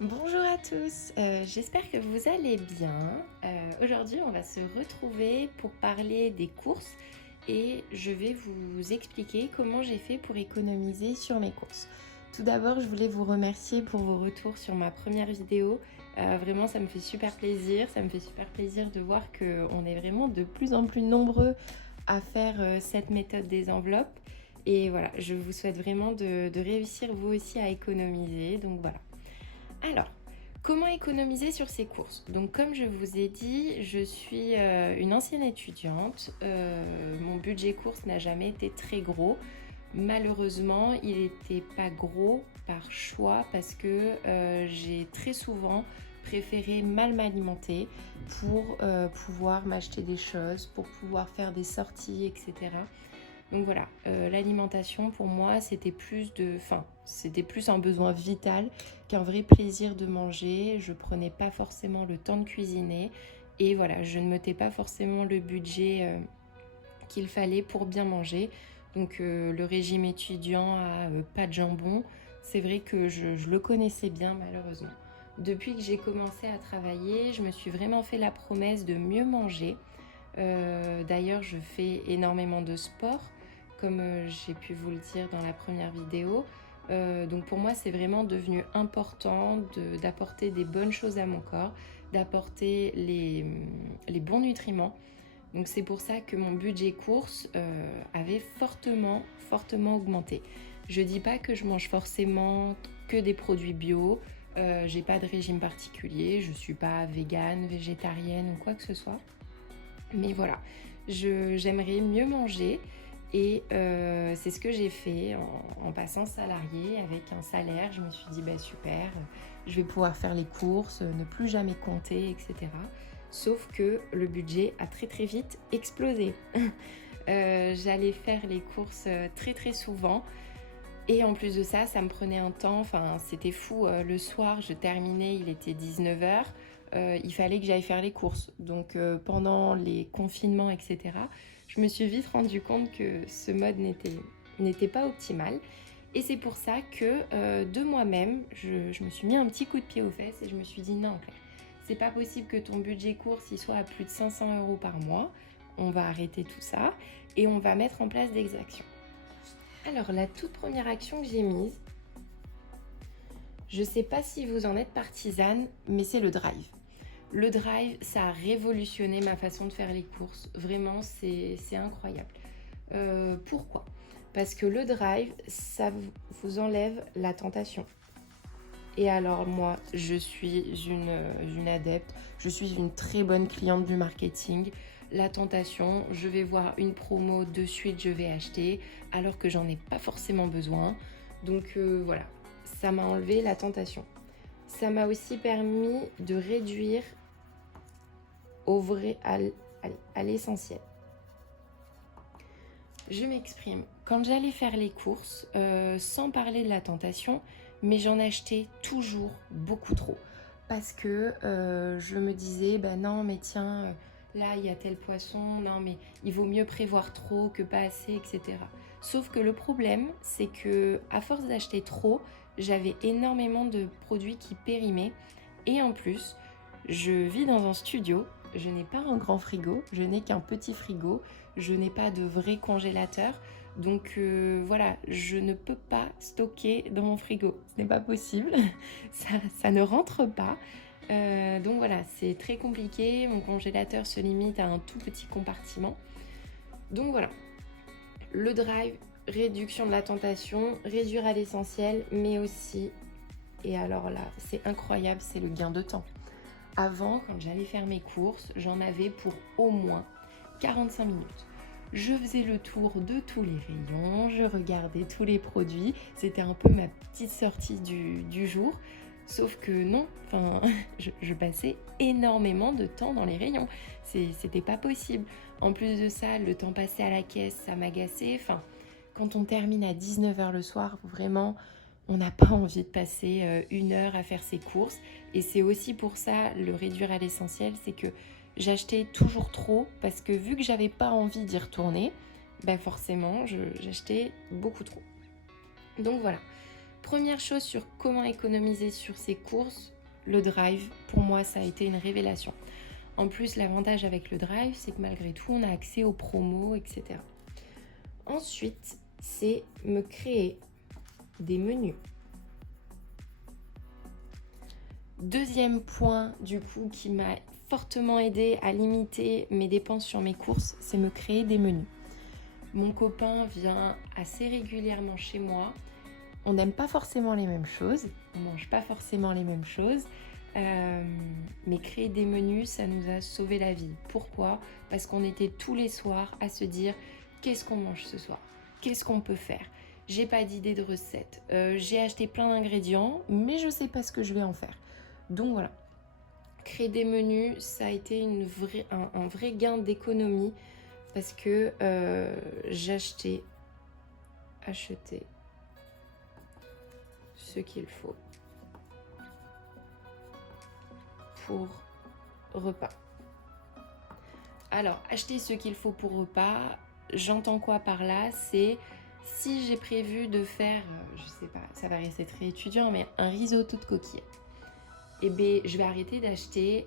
Bonjour à tous, j'espère que vous allez bien. Aujourd'hui, on va se retrouver pour parler des courses et je vais vous expliquer comment j'ai fait pour économiser sur mes courses. Tout d'abord, je voulais vous remercier pour vos retours sur ma première vidéo. Vraiment, ça me fait super plaisir. Ça me fait super plaisir de voir qu'on est vraiment de plus en plus nombreux à faire cette méthode des enveloppes. Et voilà, je vous souhaite vraiment de réussir vous aussi à économiser. Donc voilà. Alors, comment économiser sur ces courses? Donc, comme je vous ai dit, je suis une ancienne étudiante. Mon budget course n'a jamais été très gros. Malheureusement, il n'était pas gros par choix parce que j'ai très souvent préféré mal m'alimenter pour pouvoir m'acheter des choses, pour pouvoir faire des sorties, etc. Donc voilà, l'alimentation pour moi c'était plus un besoin vital qu'un vrai plaisir de manger. Je prenais pas forcément le temps de cuisiner et voilà, je ne mettais pas forcément le budget qu'il fallait pour bien manger. Donc le régime étudiant à pas de jambon, c'est vrai que je le connaissais bien malheureusement. Depuis que j'ai commencé à travailler, je me suis vraiment fait la promesse de mieux manger. D'ailleurs, je fais énormément de sport, comme j'ai pu vous le dire dans la première vidéo. Donc pour moi, c'est vraiment devenu important d'apporter des bonnes choses à mon corps, d'apporter les bons nutriments. Donc c'est pour ça que mon budget course avait fortement augmenté. Je dis pas que je mange forcément que des produits bio. J'ai pas de régime particulier. Je suis pas végane, végétarienne ou quoi que ce soit. Mais voilà, j'aimerais mieux manger et c'est ce que j'ai fait en passant salarié avec un salaire. Je me suis dit, bah super, je vais pouvoir faire les courses, ne plus jamais compter, etc. Sauf que le budget a très vite explosé. J'allais faire les courses très souvent. Et en plus de ça, ça me prenait un temps, enfin c'était fou. Le soir, je terminais, il était 19h. Il fallait que j'aille faire les courses. Donc pendant les confinements, etc., je me suis vite rendu compte que ce mode n'était pas optimal. Et c'est pour ça que de moi-même, je me suis mis un petit coup de pied aux fesses et je me suis dit non, Claire, c'est pas possible que ton budget course il soit à plus de 500 € par mois. On va arrêter tout ça et on va mettre en place des actions. Alors, la toute première action que j'ai mise, je ne sais pas si vous en êtes partisane, mais c'est le drive. Le drive, ça a révolutionné ma façon de faire les courses. Vraiment, c'est incroyable. Pourquoi? Parce que le drive, ça vous enlève la tentation. Et alors moi, je suis une adepte, je suis une très bonne cliente du marketing. La tentation, je vais voir une promo, de suite je vais acheter, alors que j'en ai pas forcément besoin. Donc voilà, ça m'a enlevé la tentation. Ça m'a aussi permis de réduire au vrai, à l'essentiel. Je m'exprime. Quand j'allais faire les courses, sans parler de la tentation, mais j'en achetais toujours beaucoup trop. Parce que je me disais, bah non, mais tiens, là il y a tel poisson, non, mais il vaut mieux prévoir trop que pas assez, etc. Sauf que le problème, c'est que à force d'acheter trop, j'avais énormément de produits qui périmaient. Et en plus, je vis dans un studio, je n'ai pas un grand frigo, je n'ai qu'un petit frigo, je n'ai pas de vrai congélateur. Donc voilà, je ne peux pas stocker dans mon frigo. Ce n'est pas possible, ça ne rentre pas. Donc voilà, c'est très compliqué. Mon congélateur se limite à un tout petit compartiment. Donc voilà, le drive, réduction de la tentation, réduire à l'essentiel, mais aussi, et alors là, c'est incroyable, c'est le gain de temps. Avant, quand j'allais faire mes courses, j'en avais pour au moins 45 minutes. Je faisais le tour de tous les rayons, je regardais tous les produits. C'était un peu ma petite sortie du jour. Sauf que non, enfin, je passais énormément de temps dans les rayons. C'était pas possible. En plus de ça, le temps passé à la caisse, ça m'agaçait. Enfin, quand on termine à 19h le soir, vraiment, on n'a pas envie de passer une heure à faire ses courses. Et c'est aussi pour ça, le réduire à l'essentiel, c'est que j'achetais toujours trop parce que vu que j'avais pas envie d'y retourner, ben forcément, j'achetais beaucoup trop. Donc voilà. Première chose sur comment économiser sur ses courses, le drive, pour moi, ça a été une révélation. En plus, l'avantage avec le drive, c'est que malgré tout, on a accès aux promos, etc. Ensuite, c'est me créer des menus. Deuxième point, du coup, qui m'a fortement aidé à limiter mes dépenses sur mes courses, c'est me créer des menus. Mon copain vient assez régulièrement chez moi. On n'aime pas forcément les mêmes choses, on mange pas forcément les mêmes choses, mais créer des menus, ça nous a sauvé la vie. Pourquoi ? Parce qu'on était tous les soirs à se dire qu'est-ce qu'on mange ce soir ? Qu'est-ce qu'on peut faire ? J'ai pas d'idée de recette. J'ai acheté plein d'ingrédients, mais je sais pas ce que je vais en faire. Donc voilà, créer des menus, ça a été un vrai gain d'économie parce que acheter ce qu'il faut pour repas. Alors, acheter ce qu'il faut pour repas, j'entends quoi par là ? C'est si j'ai prévu de faire, je sais pas, ça va rester très étudiant, mais un risotto de coquillettes. Eh bien, je vais arrêter d'acheter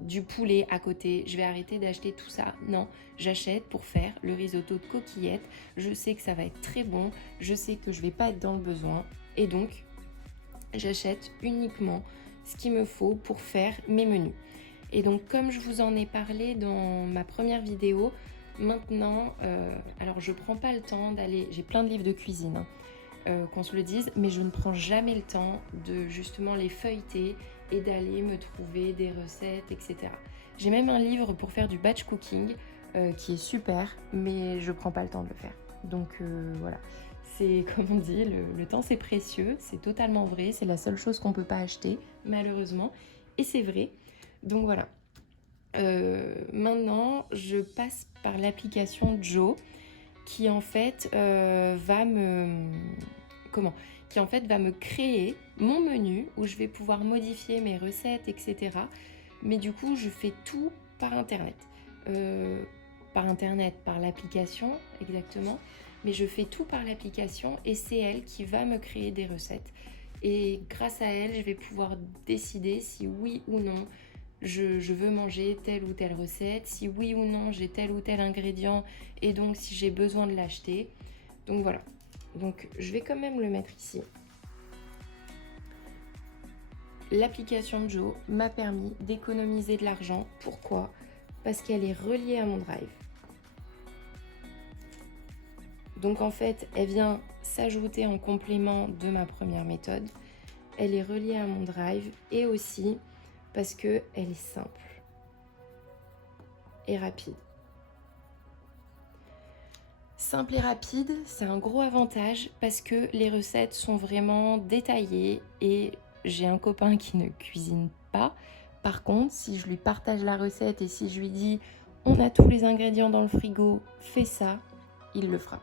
du poulet à côté, je vais arrêter d'acheter tout ça. Non, j'achète pour faire le risotto de coquillettes. Je sais que ça va être très bon, je sais que je vais pas être dans le besoin. Et donc, j'achète uniquement ce qu'il me faut pour faire mes menus. Et donc, comme je vous en ai parlé dans ma première vidéo, maintenant, alors je prends pas le temps d'aller... J'ai plein de livres de cuisine, qu'on se le dise, mais je ne prends jamais le temps de justement les feuilleter et d'aller me trouver des recettes, etc. J'ai même un livre pour faire du batch cooking qui est super, mais je prends pas le temps de le faire. Donc voilà, c'est comme on dit, le temps c'est précieux, c'est totalement vrai, c'est la seule chose qu'on peut pas acheter, malheureusement, et c'est vrai. Donc voilà. Maintenant, je passe par l'application Joe qui en fait va me créer mon menu où je vais pouvoir modifier mes recettes, etc. Mais du coup, je fais tout par internet. Par l'application, exactement. Mais je fais tout par l'application et c'est elle qui va me créer des recettes. Et grâce à elle, je vais pouvoir décider si oui ou non je veux manger telle ou telle recette, si oui ou non j'ai tel ou tel ingrédient et donc si j'ai besoin de l'acheter. Donc voilà. Donc je vais quand même le mettre ici. L'application Joe m'a permis d'économiser de l'argent. Pourquoi ? Parce qu'elle est reliée à mon drive. Donc en fait, elle vient s'ajouter en complément de ma première méthode. Elle est reliée à mon drive et aussi parce qu'elle est simple et rapide. Simple et rapide, c'est un gros avantage parce que les recettes sont vraiment détaillées et j'ai un copain qui ne cuisine pas. Par contre, si je lui partage la recette et si je lui dis on a tous les ingrédients dans le frigo, fais ça, il le fera.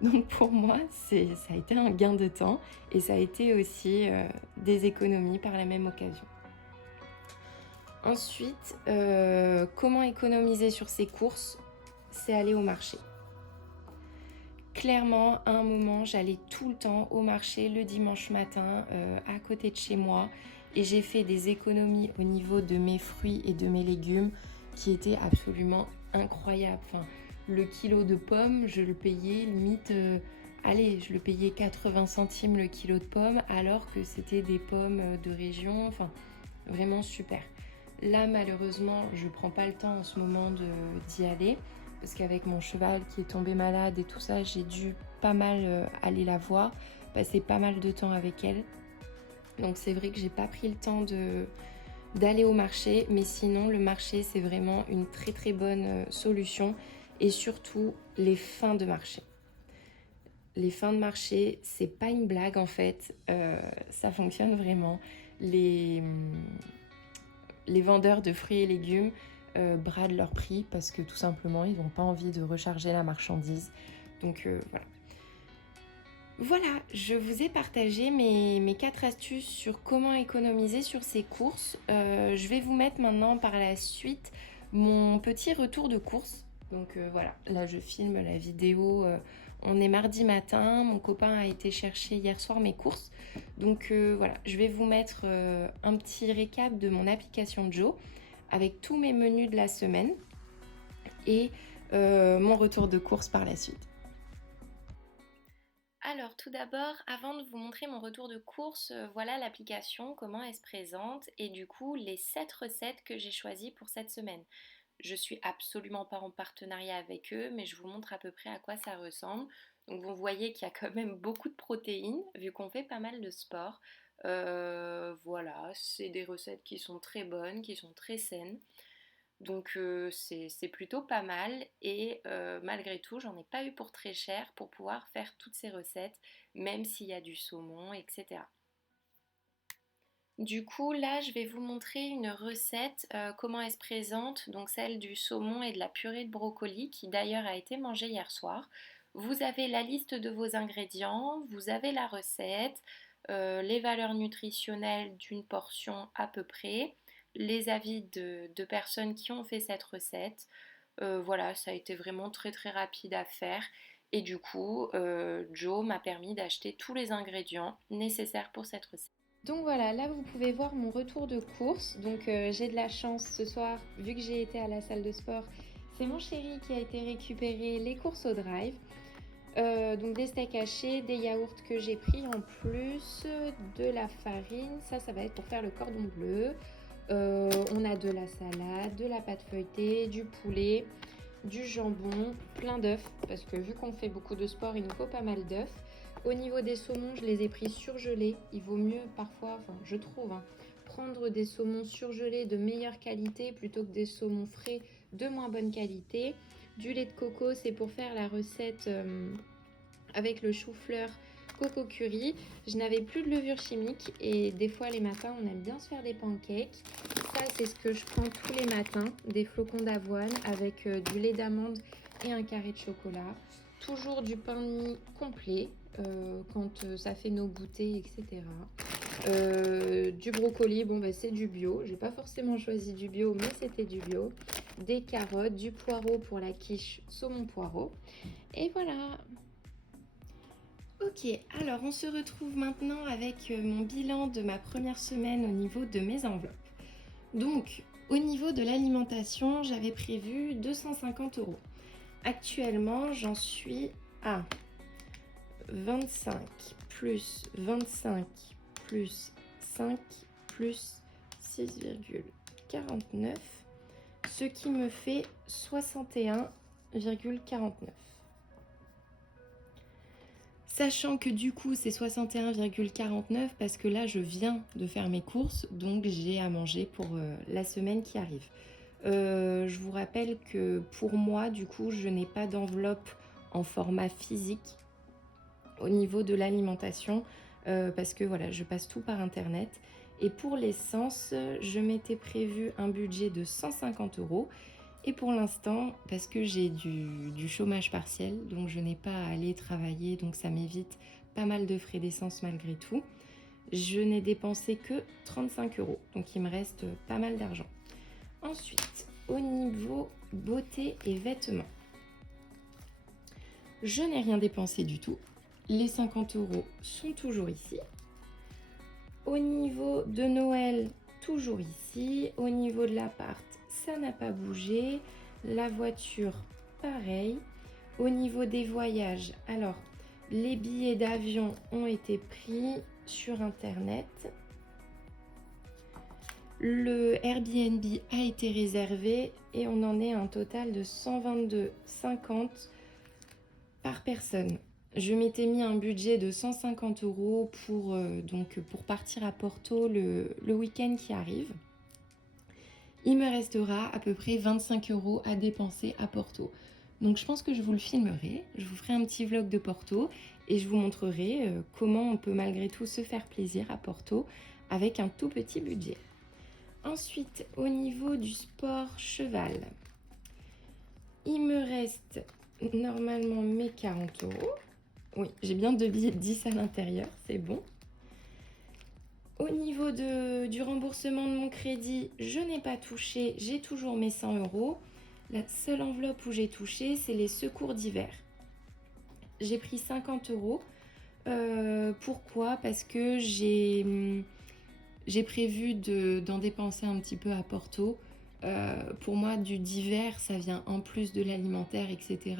Donc pour moi, ça a été un gain de temps et ça a été aussi des économies par la même occasion. Ensuite, comment économiser sur ses courses ? C'est aller au marché. Clairement, à un moment, j'allais tout le temps au marché le dimanche matin à côté de chez moi et j'ai fait des économies au niveau de mes fruits et de mes légumes qui étaient absolument incroyables. Enfin, le kilo de pommes, je le payais limite, je le payais 80 centimes le kilo de pommes alors que c'était des pommes de région, enfin vraiment super. Là, malheureusement, je prends pas le temps en ce moment d'y aller parce qu'avec mon cheval qui est tombé malade et tout ça, j'ai dû pas mal aller la voir, passer pas mal de temps avec elle. Donc c'est vrai que j'ai pas pris le temps d'aller au marché, mais sinon le marché c'est vraiment une très très bonne solution et surtout les fins de marché. Les fins de marché, c'est pas une blague en fait, ça fonctionne vraiment. Les vendeurs de fruits et légumes bradent leur prix parce que tout simplement ils n'ont pas envie de recharger la marchandise. Donc voilà. Voilà, je vous ai partagé mes 4 astuces sur comment économiser sur ces courses. Je vais vous mettre maintenant par la suite mon petit retour de course. Donc voilà, là je filme la vidéo, On est mardi matin, mon copain a été chercher hier soir mes courses. Donc voilà, je vais vous mettre un petit récap de mon application Joe avec tous mes menus de la semaine et mon retour de course par la suite. Alors tout d'abord, avant de vous montrer mon retour de course, voilà l'application, comment elle se présente et du coup les 7 recettes que j'ai choisies pour cette semaine. Je suis absolument pas en partenariat avec eux, mais je vous montre à peu près à quoi ça ressemble. Donc vous voyez qu'il y a quand même beaucoup de protéines, vu qu'on fait pas mal de sport. Voilà, c'est des recettes qui sont très bonnes, qui sont très saines. Donc c'est plutôt pas mal et malgré tout j'en ai pas eu pour très cher pour pouvoir faire toutes ces recettes, même s'il y a du saumon, etc. Du coup, là, je vais vous montrer une recette, comment elle se présente, donc celle du saumon et de la purée de brocoli, qui d'ailleurs a été mangée hier soir. Vous avez la liste de vos ingrédients, vous avez la recette, les valeurs nutritionnelles d'une portion à peu près, les avis de personnes qui ont fait cette recette. Voilà, ça a été vraiment très très rapide à faire. Et du coup, Joe m'a permis d'acheter tous les ingrédients nécessaires pour cette recette. Donc voilà, là vous pouvez voir mon retour de course. Donc j'ai de la chance ce soir, vu que j'ai été à la salle de sport, c'est mon chéri qui a été récupérer les courses au drive. Donc des steaks hachés, des yaourts que j'ai pris en plus, de la farine, ça va être pour faire le cordon bleu. On a de la salade, de la pâte feuilletée, du poulet, du jambon, plein d'œufs, parce que vu qu'on fait beaucoup de sport, il nous faut pas mal d'œufs. Au niveau des saumons, je les ai pris surgelés. Il vaut mieux parfois, enfin je trouve, prendre des saumons surgelés de meilleure qualité plutôt que des saumons frais de moins bonne qualité. Du lait de coco, c'est pour faire la recette avec le chou-fleur coco curry. Je n'avais plus de levure chimique et des fois les matins on aime bien se faire des pancakes. Ça c'est ce que je prends tous les matins, des flocons d'avoine avec du lait d'amande et un carré de chocolat. Toujours du pain de mie complet quand ça fait nos goûters, etc. Du brocoli, bon bah c'est du bio. J'ai pas forcément choisi du bio, mais c'était du bio. Des carottes, du poireau pour la quiche saumon poireau. Et voilà. Ok, alors on se retrouve maintenant avec mon bilan de ma première semaine au niveau de mes enveloppes. Donc, au niveau de l'alimentation, j'avais prévu 250 €. Actuellement, j'en suis à 25 plus 25 plus 5 plus 6,49, ce qui me fait 61,49. Sachant que du coup c'est 61,49 parce que là je viens de faire mes courses, donc j'ai à manger pour la semaine qui arrive. Je vous rappelle que pour moi du coup je n'ai pas d'enveloppe en format physique au niveau de l'alimentation parce que voilà, je passe tout par internet. Et pour l'essence, je m'étais prévu un budget de 150 €. Et pour l'instant, parce que j'ai du chômage partiel, donc je n'ai pas à aller travailler, donc ça m'évite pas mal de frais d'essence malgré tout, je n'ai dépensé que 35 €, donc il me reste pas mal d'argent. Ensuite, au niveau beauté et vêtements, je n'ai rien dépensé du tout. Les 50 € sont toujours ici. Au niveau de Noël, toujours ici. Au niveau de l'appart, ça n'a pas bougé. La voiture, pareil. Au niveau des voyages, alors les billets d'avion ont été pris sur internet. Le Airbnb a été réservé et on en est à un total de 122,50 € par personne. Je m'étais mis un budget de 150 € pour partir à Porto le week-end qui arrive. Il me restera à peu près 25 € à dépenser à Porto. Donc je pense que je vous le filmerai, je vous ferai un petit vlog de Porto et je vous montrerai comment on peut malgré tout se faire plaisir à Porto avec un tout petit budget. Ensuite, au niveau du sport cheval, il me reste normalement mes 40 €. Oui, j'ai bien 2 billets de 10 à l'intérieur, c'est bon. Au niveau du remboursement de mon crédit, je n'ai pas touché, j'ai toujours mes 100 €. La seule enveloppe où j'ai touché, c'est les secours d'hiver. j'ai pris 50 euros. Pourquoi? Parce que j'ai prévu d'en dépenser un petit peu à Porto. Pour moi, du divers, ça vient en plus de l'alimentaire, etc.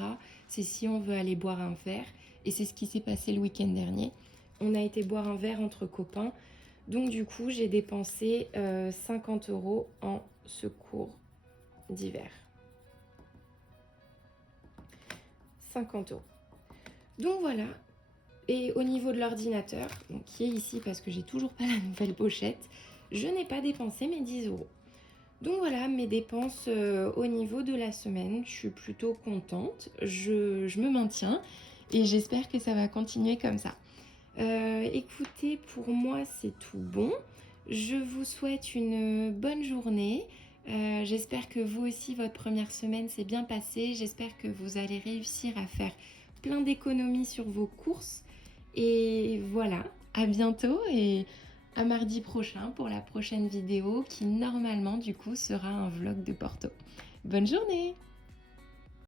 C'est si on veut aller boire un verre. Et c'est ce qui s'est passé le week-end dernier. On a été boire un verre entre copains. Donc du coup, j'ai dépensé 50 euros en secours d'hiver. 50 euros. Donc voilà. Et au niveau de l'ordinateur, qui est ici parce que j'ai toujours pas la nouvelle pochette, je n'ai pas dépensé mes 10 euros. Donc voilà mes dépenses au niveau de la semaine. Je suis plutôt contente. Je me maintiens et j'espère que ça va continuer comme ça. Écoutez, pour moi, c'est tout bon. Je vous souhaite une bonne journée. J'espère que vous aussi, votre première semaine s'est bien passée. J'espère que vous allez réussir à faire plein d'économies sur vos courses. Et voilà, à bientôt et à mardi prochain pour la prochaine vidéo qui normalement du coup sera un vlog de Porto. Bonne journée!